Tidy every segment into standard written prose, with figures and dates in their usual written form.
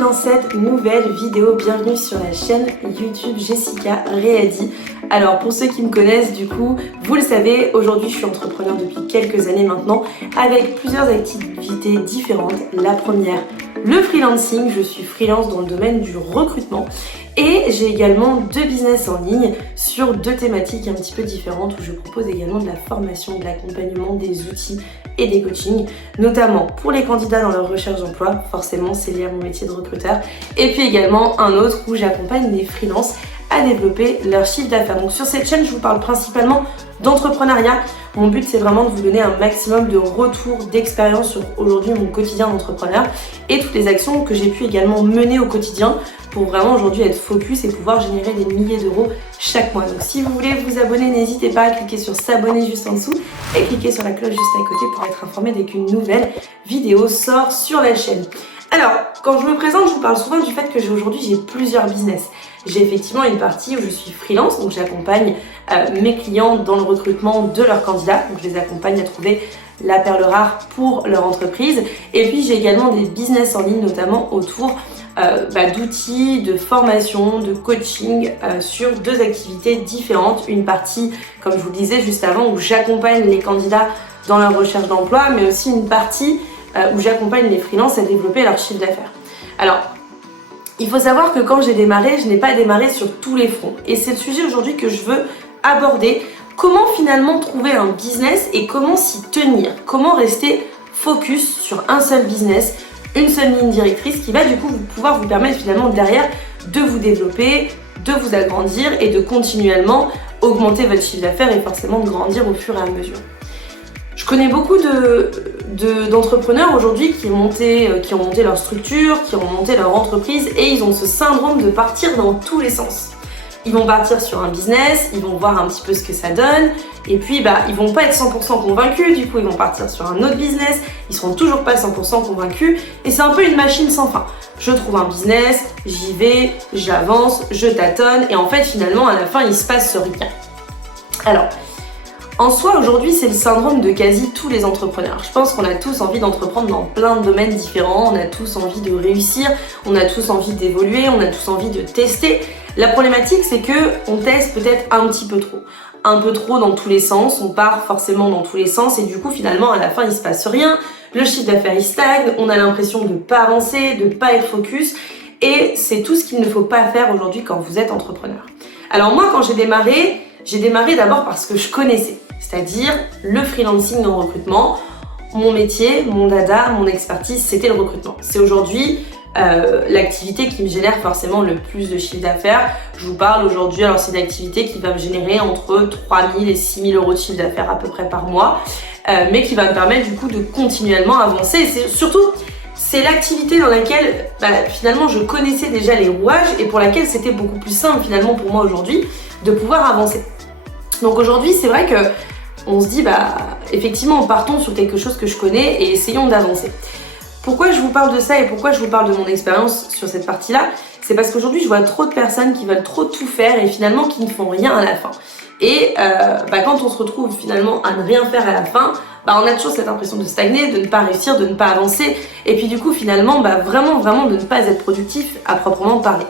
dans cette nouvelle vidéo, bienvenue sur la chaîne YouTube Jessica Ready. Alors pour ceux qui me connaissent du coup, vous le savez, aujourd'hui je suis entrepreneur depuis quelques années maintenant avec plusieurs activités différentes. La première, le freelancing, je suis freelance dans le domaine du recrutement et j'ai également 2 business en ligne sur 2 thématiques un petit peu différentes où je propose également de la formation, de l'accompagnement, des outils et des coachings, notamment pour les candidats dans leur recherche d'emploi, forcément c'est lié à mon métier de recruteur, et puis également un autre où j'accompagne les freelances à développer leur chiffre d'affaires. Donc sur cette chaîne, je vous parle principalement d'entrepreneuriat. Mon but, c'est vraiment de vous donner un maximum de retours d'expérience sur aujourd'hui mon quotidien d'entrepreneur et toutes les actions que j'ai pu également mener au quotidien pour vraiment aujourd'hui être focus et pouvoir générer des milliers d'euros chaque mois. Donc si vous voulez vous abonner, n'hésitez pas à cliquer sur s'abonner juste en dessous et cliquer sur la cloche juste à côté pour être informé dès qu'une nouvelle vidéo sort sur la chaîne. Alors, quand je me présente, je vous parle souvent du fait que j'ai plusieurs business. J'ai effectivement une partie où je suis freelance, donc j'accompagne mes clients dans le recrutement de leurs candidats, donc je les accompagne à trouver la perle rare pour leur entreprise. Et puis j'ai également des business en ligne, notamment autour d'outils, de formation, de coaching sur 2 activités différentes. Une partie, comme je vous le disais juste avant, où j'accompagne les candidats dans leur recherche d'emploi, mais aussi une partie où j'accompagne les freelances à développer leur chiffre d'affaires. Alors, il faut savoir que quand j'ai démarré, je n'ai pas démarré sur tous les fronts. Et c'est le sujet aujourd'hui que je veux aborder. Comment finalement trouver un business et comment s'y tenir? Comment rester focus sur un seul business, une seule ligne directrice qui va du coup pouvoir vous permettre finalement derrière de vous développer, de vous agrandir et de continuellement augmenter votre chiffre d'affaires et forcément de grandir au fur et à mesure. Je connais beaucoup d'entrepreneurs aujourd'hui qui ont monté leur structure, qui ont monté leur entreprise et ils ont ce syndrome de partir dans tous les sens. Ils vont partir sur un business, ils vont voir un petit peu ce que ça donne et puis ils vont pas être 100% convaincus, du coup ils vont partir sur un autre business, ils seront toujours pas 100% convaincus et c'est un peu une machine sans fin. Je trouve un business, j'y vais, j'avance, je tâtonne et en fait finalement à la fin il se passe rien. Alors, en soi, aujourd'hui, c'est le syndrome de quasi tous les entrepreneurs. Je pense qu'on a tous envie d'entreprendre dans plein de domaines différents, on a tous envie de réussir, on a tous envie d'évoluer, on a tous envie de tester. La problématique, c'est que on teste peut-être un petit peu trop. Un peu trop dans tous les sens, on part forcément dans tous les sens et du coup, finalement, à la fin, il se passe rien. Le chiffre d'affaires, il stagne, on a l'impression de ne pas avancer, de ne pas être focus et c'est tout ce qu'il ne faut pas faire aujourd'hui quand vous êtes entrepreneur. Alors moi, quand j'ai démarré d'abord parce que je connaissais. C'est-à-dire le freelancing dans le recrutement. Mon métier, mon dada, mon expertise, c'était le recrutement. C'est aujourd'hui l'activité qui me génère forcément le plus de chiffre d'affaires. Je vous parle aujourd'hui, alors c'est une activité qui va me générer entre 3 000 et 6 000 euros de chiffre d'affaires à peu près par mois, mais qui va me permettre du coup de continuellement avancer. Et c'est l'activité dans laquelle finalement je connaissais déjà les rouages et pour laquelle c'était beaucoup plus simple finalement pour moi aujourd'hui de pouvoir avancer. Donc aujourd'hui, c'est vrai que on se dit, effectivement, partons sur quelque chose que je connais et essayons d'avancer. Pourquoi je vous parle de ça et pourquoi je vous parle de mon expérience sur cette partie-là? C'est parce qu'aujourd'hui, je vois trop de personnes qui veulent trop tout faire et finalement qui ne font rien à la fin. Et quand on se retrouve finalement à ne rien faire à la fin, on a toujours cette impression de stagner, de ne pas réussir, de ne pas avancer et puis du coup, finalement, vraiment de ne pas être productif à proprement parler.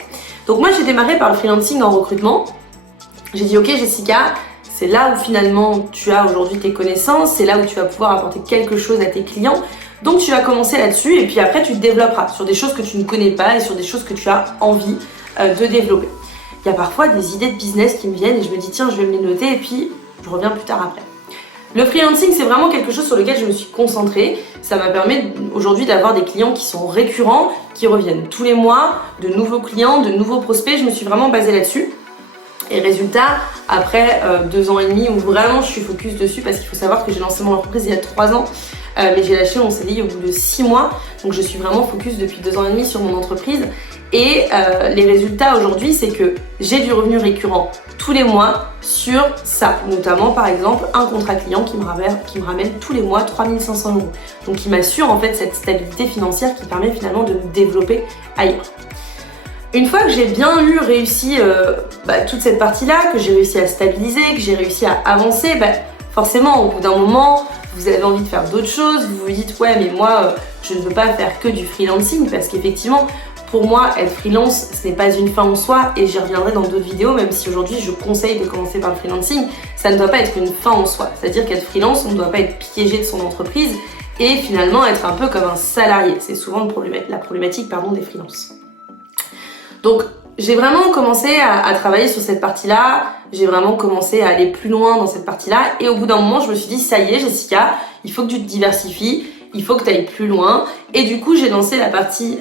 Donc moi, j'ai démarré par le freelancing en recrutement. J'ai dit, ok Jessica, c'est là où finalement tu as aujourd'hui tes connaissances, c'est là où tu vas pouvoir apporter quelque chose à tes clients. Donc tu vas commencer là-dessus et puis après tu te développeras sur des choses que tu ne connais pas et sur des choses que tu as envie de développer. Il y a parfois des idées de business qui me viennent et je me dis tiens, je vais me les noter et puis je reviens plus tard après. Le freelancing, c'est vraiment quelque chose sur lequel je me suis concentrée. Ça m'a permis aujourd'hui d'avoir des clients qui sont récurrents, qui reviennent tous les mois, de nouveaux clients, de nouveaux prospects. Je me suis vraiment basée là-dessus. Et résultat, après 2 ans et demi où vraiment je suis focus dessus parce qu'il faut savoir que j'ai lancé mon entreprise il y a 3 ans mais j'ai lâché mon CDI au bout de 6 mois donc je suis vraiment focus depuis 2 ans et demi sur mon entreprise et les résultats aujourd'hui c'est que j'ai du revenu récurrent tous les mois sur ça, notamment par exemple un contrat client qui me ramène tous les mois 3 500 €, donc qui m'assure en fait cette stabilité financière qui permet finalement de me développer ailleurs. Une fois que j'ai bien réussi toute cette partie-là, que j'ai réussi à stabiliser, que j'ai réussi à avancer, forcément au bout d'un moment, vous avez envie de faire d'autres choses, vous vous dites ouais mais moi je ne veux pas faire que du freelancing parce qu'effectivement Pour moi, être freelance, ce n'est pas une fin en soi et j'y reviendrai dans d'autres vidéos, même si aujourd'hui je conseille de commencer par le freelancing, ça ne doit pas être une fin en soi. C'est-à-dire qu'être freelance, on ne doit pas être piégé de son entreprise et finalement être un peu comme un salarié. C'est souvent la problématique des freelances. Donc, j'ai vraiment commencé à travailler sur cette partie-là, j'ai vraiment commencé à aller plus loin dans cette partie-là et au bout d'un moment, je me suis dit, ça y est Jessica, il faut que tu te diversifies, il faut que tu ailles plus loin et du coup, j'ai lancé la partie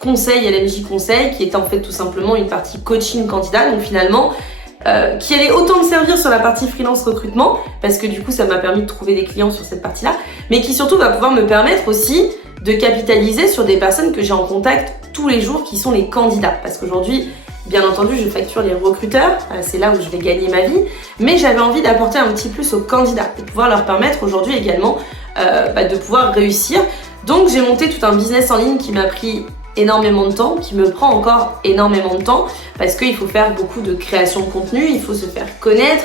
conseil, LMJ Conseil, qui était en fait tout simplement une partie coaching candidat, donc finalement, qui allait autant me servir sur la partie freelance recrutement, parce que du coup, ça m'a permis de trouver des clients sur cette partie-là, mais qui surtout va pouvoir me permettre aussi de capitaliser sur des personnes que j'ai en contact tous les jours qui sont les candidats. Parce qu'aujourd'hui, bien entendu, je facture les recruteurs, c'est là où je vais gagner ma vie, mais j'avais envie d'apporter un petit plus aux candidats et pouvoir leur permettre aujourd'hui également de pouvoir réussir. Donc j'ai monté tout un business en ligne qui m'a pris énormément de temps, qui me prend encore énormément de temps parce qu'il faut faire beaucoup de création de contenu, il faut se faire connaître.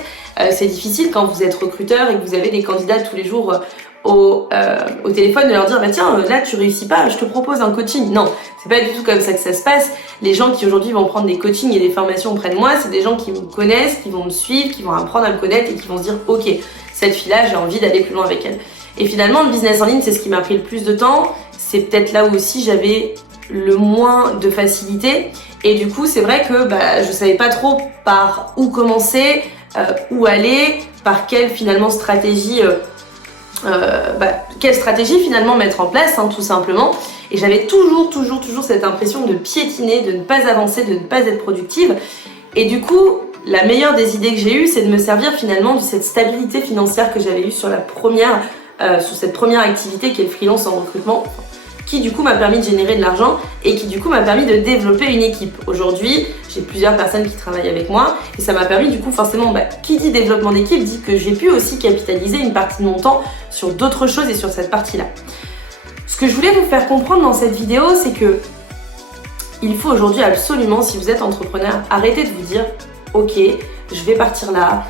C'est difficile quand vous êtes recruteur et que vous avez des candidats tous les jours au téléphone de leur dire bah tiens là tu réussis pas, je te propose un coaching. Non, c'est pas du tout comme ça que ça se passe. Les gens qui aujourd'hui vont prendre des coachings et des formations auprès de moi, c'est des gens qui me connaissent, qui vont me suivre, qui vont apprendre à me connaître et qui vont se dire ok, cette fille-là j'ai envie d'aller plus loin avec elle. Et finalement le business en ligne c'est ce qui m'a pris le plus de temps, c'est peut-être là où aussi j'avais le moins de facilité et du coup c'est vrai que je savais pas trop par où commencer, où aller, par quelle finalement stratégie quelle stratégie finalement mettre en place tout simplement, et j'avais toujours cette impression de piétiner, de ne pas avancer, de ne pas être productive et du coup la meilleure des idées que j'ai eues c'est de me servir finalement de cette stabilité financière que j'avais eue sur cette première activité qui est le freelance en recrutement, qui du coup m'a permis de générer de l'argent et qui du coup m'a permis de développer une équipe. Aujourd'hui, j'ai plusieurs personnes qui travaillent avec moi et ça m'a permis du coup forcément, qui dit développement d'équipe dit que j'ai pu aussi capitaliser une partie de mon temps sur d'autres choses et sur cette partie-là. Ce que je voulais vous faire comprendre dans cette vidéo, c'est que il faut aujourd'hui absolument, si vous êtes entrepreneur, arrêter de vous dire ok, je vais partir là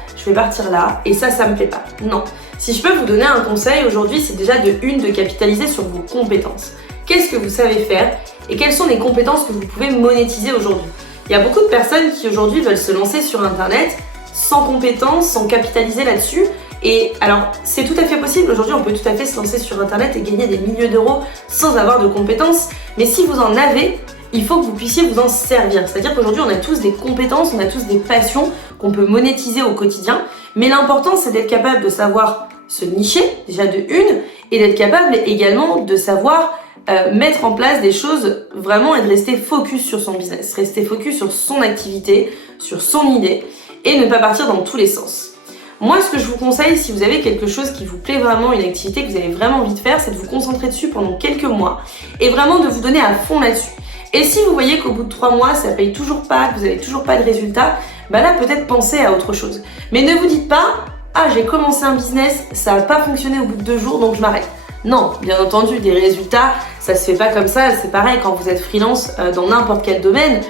et ça me plaît pas. Non. Si je peux vous donner un conseil aujourd'hui, c'est déjà de capitaliser sur vos compétences. Qu'est-ce que vous savez faire et quelles sont les compétences que vous pouvez monétiser aujourd'hui? Il y a beaucoup de personnes qui aujourd'hui veulent se lancer sur internet sans compétences, sans capitaliser là-dessus. Et alors, c'est tout à fait possible. Aujourd'hui, on peut tout à fait se lancer sur internet et gagner des milliers d'euros sans avoir de compétences. Mais si vous en avez, il faut que vous puissiez vous en servir. C'est-à-dire qu'aujourd'hui, on a tous des compétences, on a tous des passions qu'on peut monétiser au quotidien. Mais l'important, c'est d'être capable de savoir se nicher, déjà de une, et d'être capable également de savoir mettre en place des choses vraiment et de rester focus sur son business, rester focus sur son activité, sur son idée et ne pas partir dans tous les sens. Moi, ce que je vous conseille, si vous avez quelque chose qui vous plaît vraiment, une activité que vous avez vraiment envie de faire, c'est de vous concentrer dessus pendant quelques mois et vraiment de vous donner à fond là-dessus. Et si vous voyez qu'au bout de 3 mois, ça paye toujours pas, que vous n'avez toujours pas de résultats, là peut-être pensez à autre chose. Mais ne vous dites pas ah j'ai commencé un business, ça n'a pas fonctionné au bout de 2 jours donc je m'arrête. Non, bien entendu, des résultats, ça se fait pas comme ça, c'est pareil quand vous êtes freelance dans n'importe quel domaine,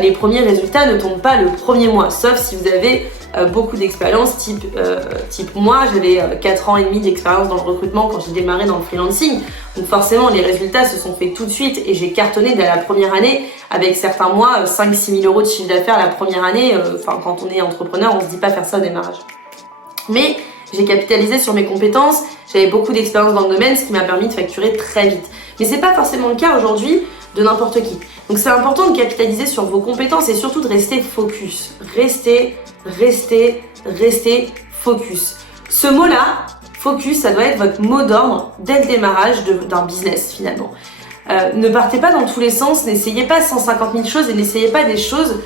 les premiers résultats ne tombent pas le premier mois, sauf si vous avez beaucoup d'expérience, type moi, j'avais 4 ans et demi d'expérience dans le recrutement quand j'ai démarré dans le freelancing, donc forcément les résultats se sont faits tout de suite et j'ai cartonné dès la première année, avec certains mois, 5-6 000 euros de chiffre d'affaires la première année, quand on est entrepreneur, on se dit pas faire ça au démarrage. Mais j'ai capitalisé sur mes compétences, j'avais beaucoup d'expérience dans le domaine, ce qui m'a permis de facturer très vite. Mais c'est pas forcément le cas aujourd'hui de n'importe qui. Donc c'est important de capitaliser sur vos compétences et surtout de rester focus. Rester focus. Ce mot-là, focus, ça doit être votre mot d'ordre dès le démarrage d'un business finalement. Ne partez pas dans tous les sens, n'essayez pas 150 000 choses et n'essayez pas des choses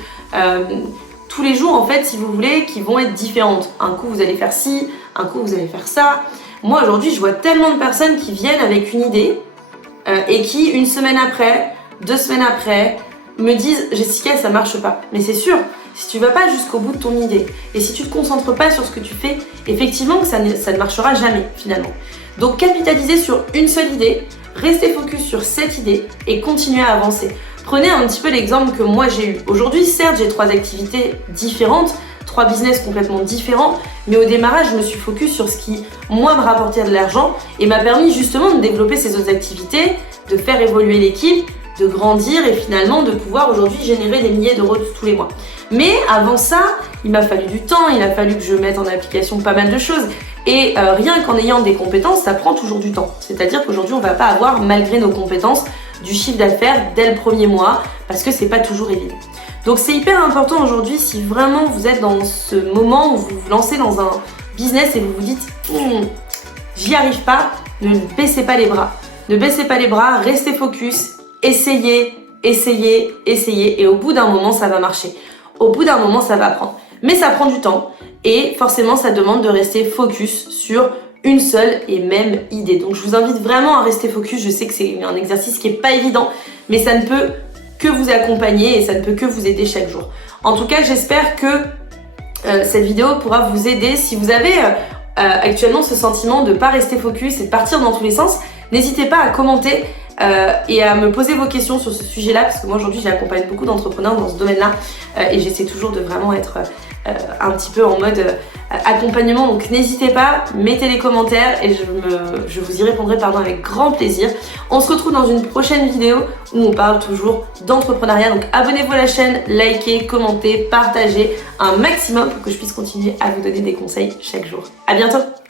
tous les jours en fait si vous voulez qui vont être différentes. Un coup vous allez faire ci, un coup vous allez faire ça. Moi aujourd'hui je vois tellement de personnes qui viennent avec une idée et qui une semaine après, 2 semaines après me disent Jessica ça marche pas. Mais c'est sûr, si tu vas pas jusqu'au bout de ton idée et si tu te concentres pas sur ce que tu fais, effectivement que ça ne marchera jamais finalement. Donc capitalisez sur une seule idée, restez focus sur cette idée et continuez à avancer. Prenez un petit peu l'exemple que moi j'ai eu. Aujourd'hui, certes, j'ai 3 activités différentes, 3 business complètement différents, mais au démarrage, je me suis focus sur ce qui, moi, me rapportait de l'argent et m'a permis justement de développer ces autres activités, de faire évoluer l'équipe, de grandir et finalement de pouvoir aujourd'hui générer des milliers d'euros tous les mois. Mais avant ça, il m'a fallu du temps, il a fallu que je mette en application pas mal de choses. Et rien qu'en ayant des compétences, ça prend toujours du temps. C'est-à-dire qu'aujourd'hui, on va pas avoir, malgré nos compétences, du chiffre d'affaires dès le premier mois, parce que c'est pas toujours évident. Donc c'est hyper important aujourd'hui, si vraiment vous êtes dans ce moment où vous vous lancez dans un business et vous vous dites j'y arrive pas, ne baissez pas les bras. Ne baissez pas les bras, restez focus, essayez, essayez, essayez, et au bout d'un moment, ça va marcher. Au bout d'un moment, ça va prendre. Mais ça prend du temps, et forcément, ça demande de rester focus sur une seule et même idée. Donc je vous invite vraiment à rester focus. Je sais que c'est un exercice qui n'est pas évident, mais ça ne peut que vous accompagner et ça ne peut que vous aider chaque jour. En tout cas, j'espère que cette vidéo pourra vous aider. Si vous avez actuellement ce sentiment de ne pas rester focus et de partir dans tous les sens, n'hésitez pas à commenter et à me poser vos questions sur ce sujet-là, parce que moi aujourd'hui j'accompagne beaucoup d'entrepreneurs dans ce domaine-là et j'essaie toujours de vraiment être un petit peu en mode accompagnement. Donc n'hésitez pas, mettez les commentaires et je vous y répondrai avec grand plaisir. On se retrouve dans une prochaine vidéo où on parle toujours d'entrepreneuriat. Donc abonnez-vous à la chaîne, likez, commentez, partagez un maximum pour que je puisse continuer à vous donner des conseils chaque jour. À bientôt!